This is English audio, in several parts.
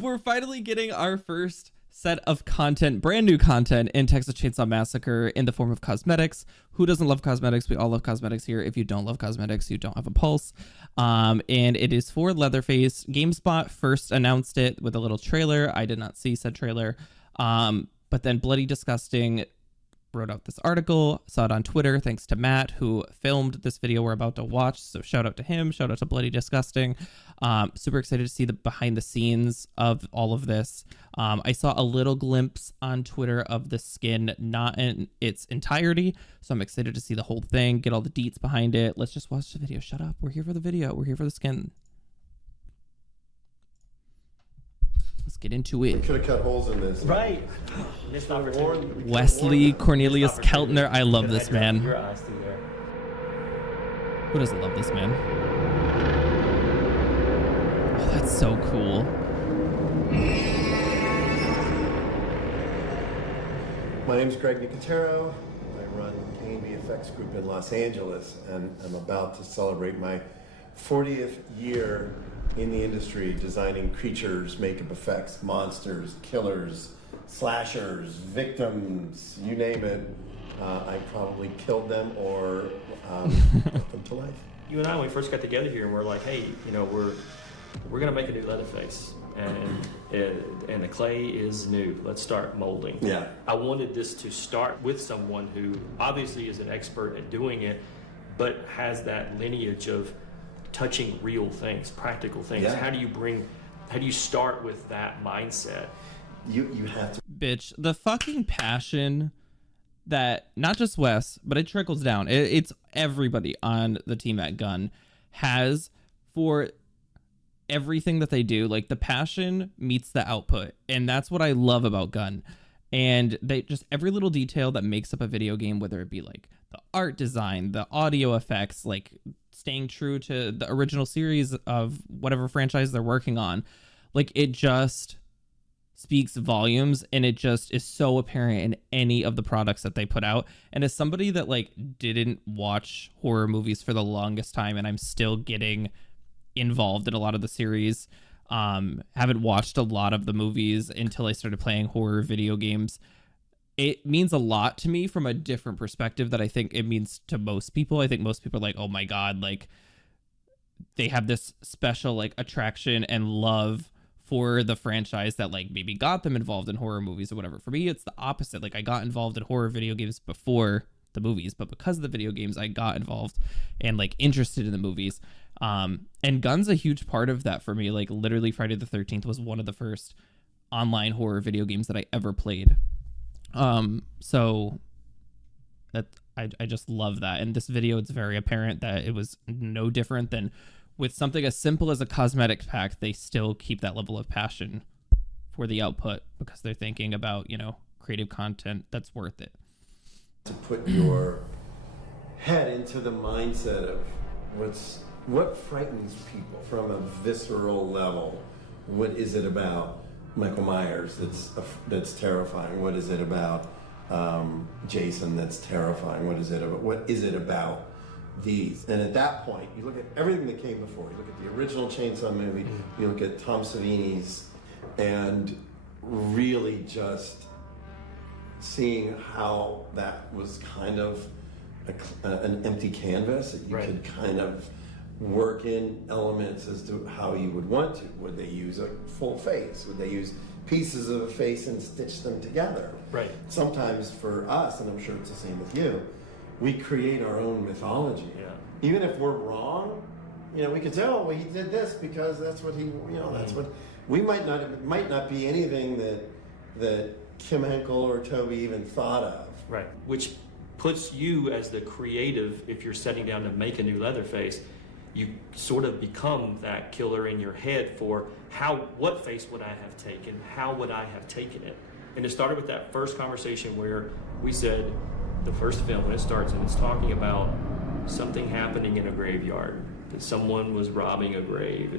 we're finally getting our first set of content, brand new content in Texas Chainsaw Massacre in the form of cosmetics. Who doesn't love cosmetics? We all love cosmetics here. If you don't love cosmetics, you don't have a pulse. And it is for Leatherface. GameSpot first announced it with a little trailer. I did not see said trailer. But then Bloody Disgusting wrote out this article, saw it on Twitter, thanks to Matt, who filmed this video we're about to watch. So shout out to him, shout out to Bloody Disgusting. Super excited to see the behind the scenes of all of this. I saw a little glimpse on Twitter of the skin, not in its entirety. So I'm excited to see the whole thing, get all the deets behind it. Let's just watch the video. Shut up. We're here for the video. We're here for the skin. Let's get into it. We could have cut holes in this. Right. Wesley Cornelius Keltner. I love this man. Your eyes through there. Who doesn't love this man? Oh, that's so cool. My name is Greg Nicotero. I run K&B Effects Group in Los Angeles, and I'm about to celebrate my 40th year in the industry, designing creatures, makeup effects, monsters, killers, slashers, victims, you name it. I probably killed them or put them to life. You and I, when we first got together here, and we're like, hey, you know, we're gonna make a new Leatherface, and the clay is new. Let's start molding. Yeah. I wanted this to start with someone who obviously is an expert at doing it, but has that lineage of touching real things, practical things. Yeah. How do you start with that mindset? You have to. Bitch, the fucking passion that not just Wes, but it trickles down. It's everybody on the team at Gun has for everything that they do. Like, the passion meets the output, and that's what I love about Gun. And they just, every little detail that makes up a video game, whether it be like the art design, the audio effects, like staying true to the original series of whatever franchise they're working on, like, it just speaks volumes, and it just is so apparent in any of the products that they put out. And as somebody that like didn't watch horror movies for the longest time, and I'm still getting involved in a lot of the series, haven't watched a lot of the movies until I started playing horror video games. It means a lot to me from a different perspective that I think it means to most people. I think most people are like, oh my God, like they have this special like attraction and love for the franchise that like maybe got them involved in horror movies or whatever. For me, it's the opposite. Like, I got involved in horror video games before the movies, but because of the video games, I got involved and like interested in the movies. And Gun's a huge part of that for me. Like, literally Friday the 13th was one of the first online horror video games that I ever played. So that I just love that. In this video, it's very apparent that it was no different than with something as simple as a cosmetic pack. They still keep that level of passion for the output because they're thinking about, you know, creative content that's worth it. To put your head into the mindset of what frightens people from a visceral level. What is it about Michael Myers that's terrifying? What is it about Jason that's terrifying? What is it about these? And at that point, you look at everything that came before. You look at the original Chainsaw movie, you look at Tom Savini's, and really just seeing how that was kind of an empty canvas that you could kind of work in elements as to how you would want to. Would they use a full face? Would they use pieces of a face and stitch them together? Right. Sometimes for us, and I'm sure it's the same with you, we create our own mythology. Yeah. Even if we're wrong, you know, we could say, oh, well, he did this because that's what he, you know, that's what, we might not, it might not be anything that Kim Henkel or Toby even thought of. Right. Which puts you as the creative, if you're setting down to make a new Leatherface, you sort of become that killer in your head for what face would I have taken? How would I have taken it? And it started with that first conversation where we said, the first film, when it starts, and it's talking about something happening in a graveyard, that someone was robbing a grave,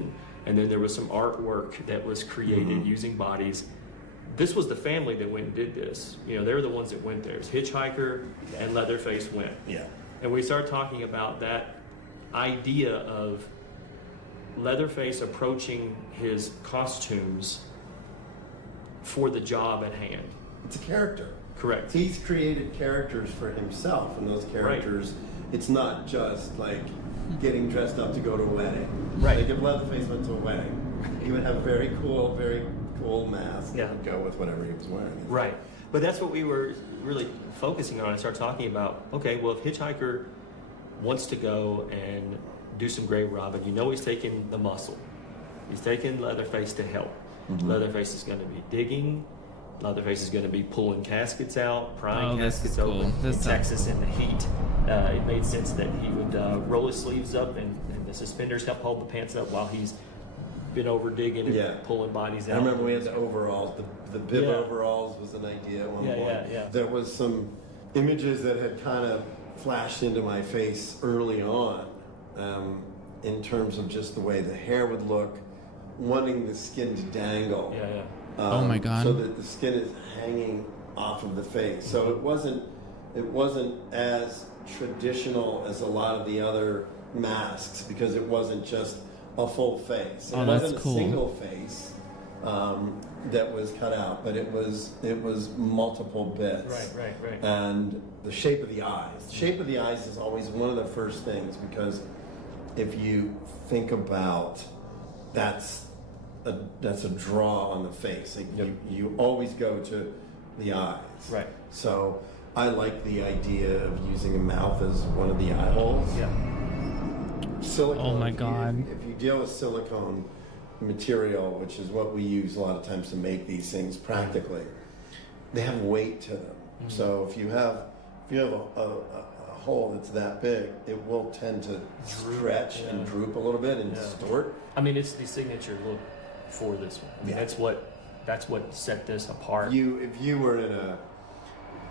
and then there was some artwork that was created using bodies. This was the family that went and did this. You know, they were the ones that went there. It was Hitchhiker and Leatherface went. Yeah. And we started talking about that idea of Leatherface approaching his costumes for the job at hand. It's a character. Correct. He's created characters for himself, and those characters, it's not just like getting dressed up to go to a wedding. Right. Like if Leatherface went to a wedding, he would have a very cool mask that would go with whatever he was wearing. Right. But that's what we were really focusing on. I started talking about, okay, well, if Hitchhiker wants to go and do some grave robbing, you know he's taking the muscle. He's taking Leatherface to help. Mm-hmm. Leatherface is going to be digging. Leatherface is going to be pulling caskets out, prying caskets cool. open in Texas in the heat. It made sense that he would roll his sleeves up and the suspenders help hold the pants up while he's been over digging and pulling bodies out. I remember we had the overalls. The bib overalls was an idea at one point. There was some images that had kind of flashed into my face early on in terms of just the way the hair would look, wanting the skin to dangle. Oh my God. So that the skin is hanging off of the face. So it wasn't as traditional as a lot of the other masks because it wasn't just a full face. It wasn't a single face that was cut out, but it was multiple bits. Right. And the shape of the eyes. The shape of the eyes is always one of the first things because if you think about that's a draw on the face. Like you always go to the eyes. Right. So I like the idea of using a mouth as one of the eye holes. Yeah. Silicone. Oh my God. If you deal with silicone material, which is what we use a lot of times to make these things practically, they have weight to them. Mm-hmm. So if you have a hole that's that big, it will tend to stretch and droop a little bit and distort. I mean, it's the signature look for this one. I mean, that's what set this apart. If you were in a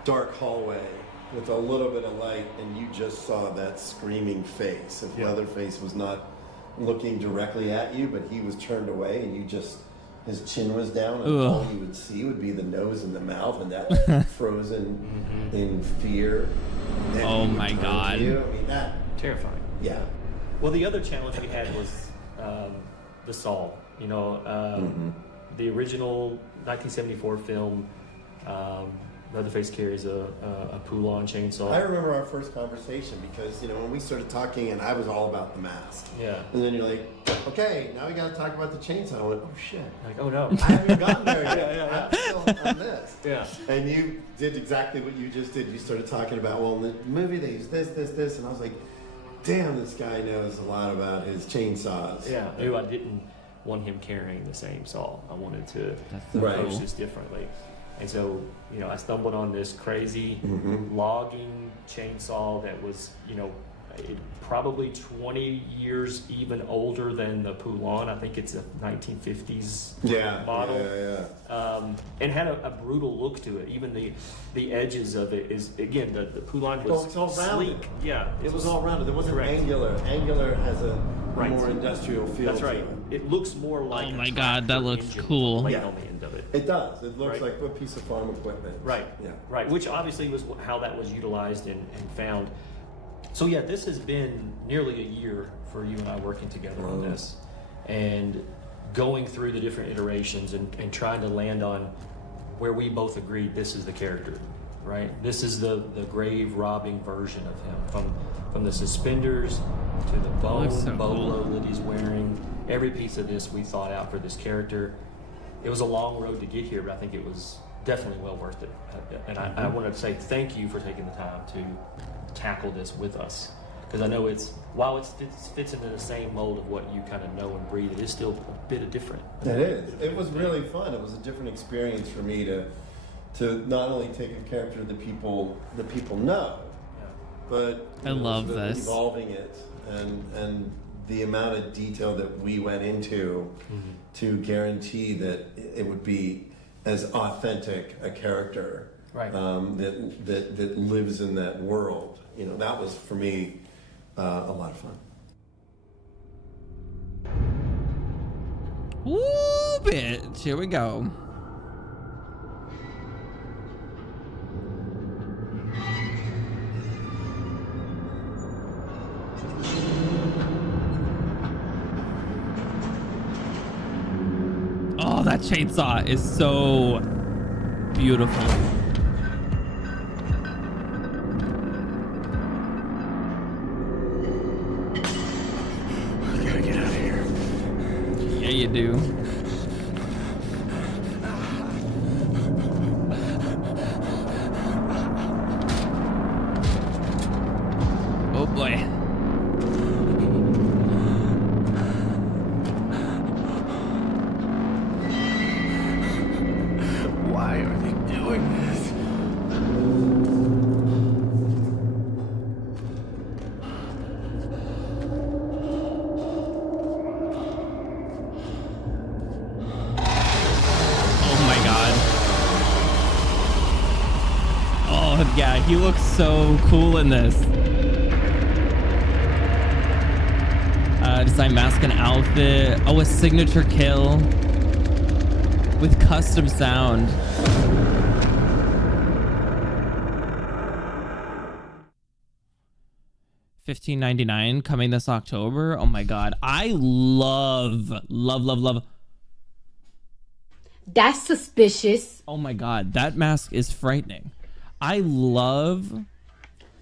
dark hallway with a little bit of light and you just saw that screaming face, if Leatherface was not looking directly at you, but he was turned away and his chin was down and all you would see would be the nose and the mouth and that frozen in fear. Oh my God. I mean, that terrifying. Yeah. Well, the other challenge we had was the saw. You know, the original 1974 film, Leatherface carries a pull-on chainsaw. I remember our first conversation because, when we started talking and I was all about the mask. Yeah. And then you're like, okay, now we got to talk about the chainsaw. I went, oh shit. Like, oh no. I haven't gotten there yet. I'm still on this. Yeah. And you did exactly what you just did. You started talking about, well, in the movie they use this. And I was like, damn, this guy knows a lot about his chainsaws. Yeah. Maybe I didn't want him carrying the same saw. I wanted to Right. approach this differently. And so, I stumbled on this crazy logging chainsaw that was, probably 20 years even older than the Poulan. I think it's a 1950s model. And had a brutal look to it. Even the edges of it is, again, the Poulan was it's all sleek. rounded. Yeah. It was all rounded. It wasn't angular. Angular has a more industrial feel. That's to right. it. It looks more like Oh my God, that looks cool. on the end of it. It does. It looks like a piece of farm equipment. Right. Yeah. Right. Which obviously was how that was utilized and found. So yeah, this has been nearly a year for you and I working together on this, and going through the different iterations and trying to land on where we both agreed this is the character, right? This is the grave robbing version of him, from the suspenders to the bolo that he's wearing. Every piece of this we thought out for this character. It was a long road to get here, but I think it was definitely well worth it. And I want to say thank you for taking the time to tackle this with us, because I know while it fits into the same mold of what you kind of know and breathe, it is still a bit of different. It is. It was really fun. It was a different experience for me to not only take a character that people know, but I love this. Evolving it and the amount of detail that we went into to guarantee that it would be as authentic a character that lives in that world. That was for me a lot of fun. Woo, bitch. Here we go. Oh, That chainsaw is so beautiful. I gotta get out of here. Yeah, you do. Oh boy. Why are they doing this? Oh my god. Oh yeah, he looks so cool in this. Design mask and outfit. Oh, a signature kill with custom sound. $15.99 coming this October. Oh my god, I love. That's suspicious. Oh my god, that mask is frightening. I love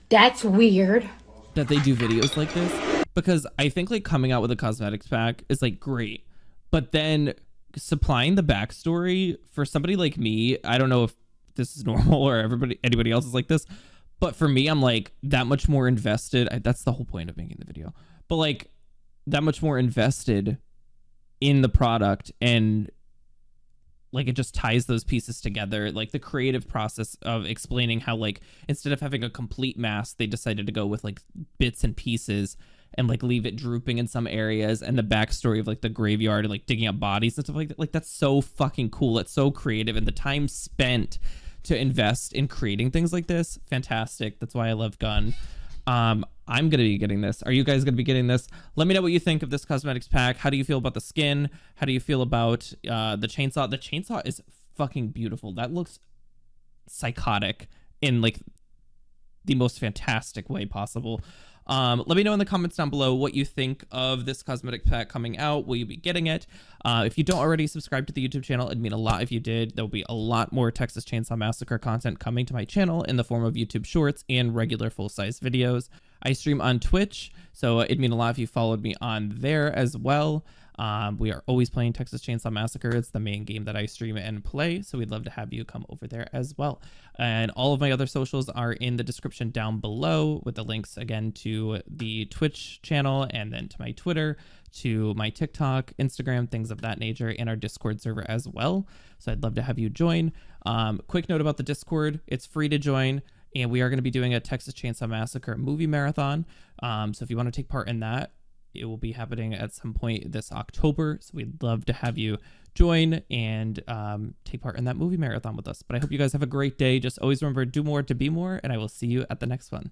That's weird. that they do videos like this, because I think like coming out with a cosmetics pack is like great, but then supplying the backstory for somebody like me, I don't know if this is normal or anybody else is like this, but for me, I'm like that much more invested. That's the whole point of making the video, but like that much more invested in the product, and like it just ties those pieces together. Like the creative process of explaining how like instead of having a complete mask, they decided to go with like bits and pieces and like leave it drooping in some areas, and the backstory of like the graveyard and like digging up bodies and stuff like that. Like that's so fucking cool. It's so creative, and the time spent to invest in creating things like this, fantastic. That's why I love Gun. I'm gonna be getting this. Are you guys gonna be getting this? Let me know what you think of this cosmetics pack. How do you feel about the skin? How do you feel about the chainsaw? The chainsaw is fucking beautiful. That looks psychotic in like the most fantastic way possible. Let me know in the comments down below what you think of this cosmetic pack coming out. Will you be getting it? If you don't already subscribe to the YouTube channel, it'd mean a lot if you did. There will be a lot more Texas Chainsaw Massacre content coming to my channel in the form of YouTube shorts and regular full-size videos. I stream on Twitch, so it'd mean a lot if you followed me on there as well. We are always playing Texas Chainsaw Massacre. It's the main game that I stream and play, so we'd love to have you come over there as well. And all of my other socials are in the description down below, with the links again to the Twitch channel, and then to my Twitter, to my TikTok, Instagram, things of that nature, and our Discord server as well. So I'd love to have you join. Quick note about the Discord: it's free to join, and we are going to be doing a Texas Chainsaw Massacre movie marathon. So if you want to take part in that, it will be happening at some point this October. So we'd love to have you join and take part in that movie marathon with us. But I hope you guys have a great day. Just always remember, do more to be more, and I will see you at the next one.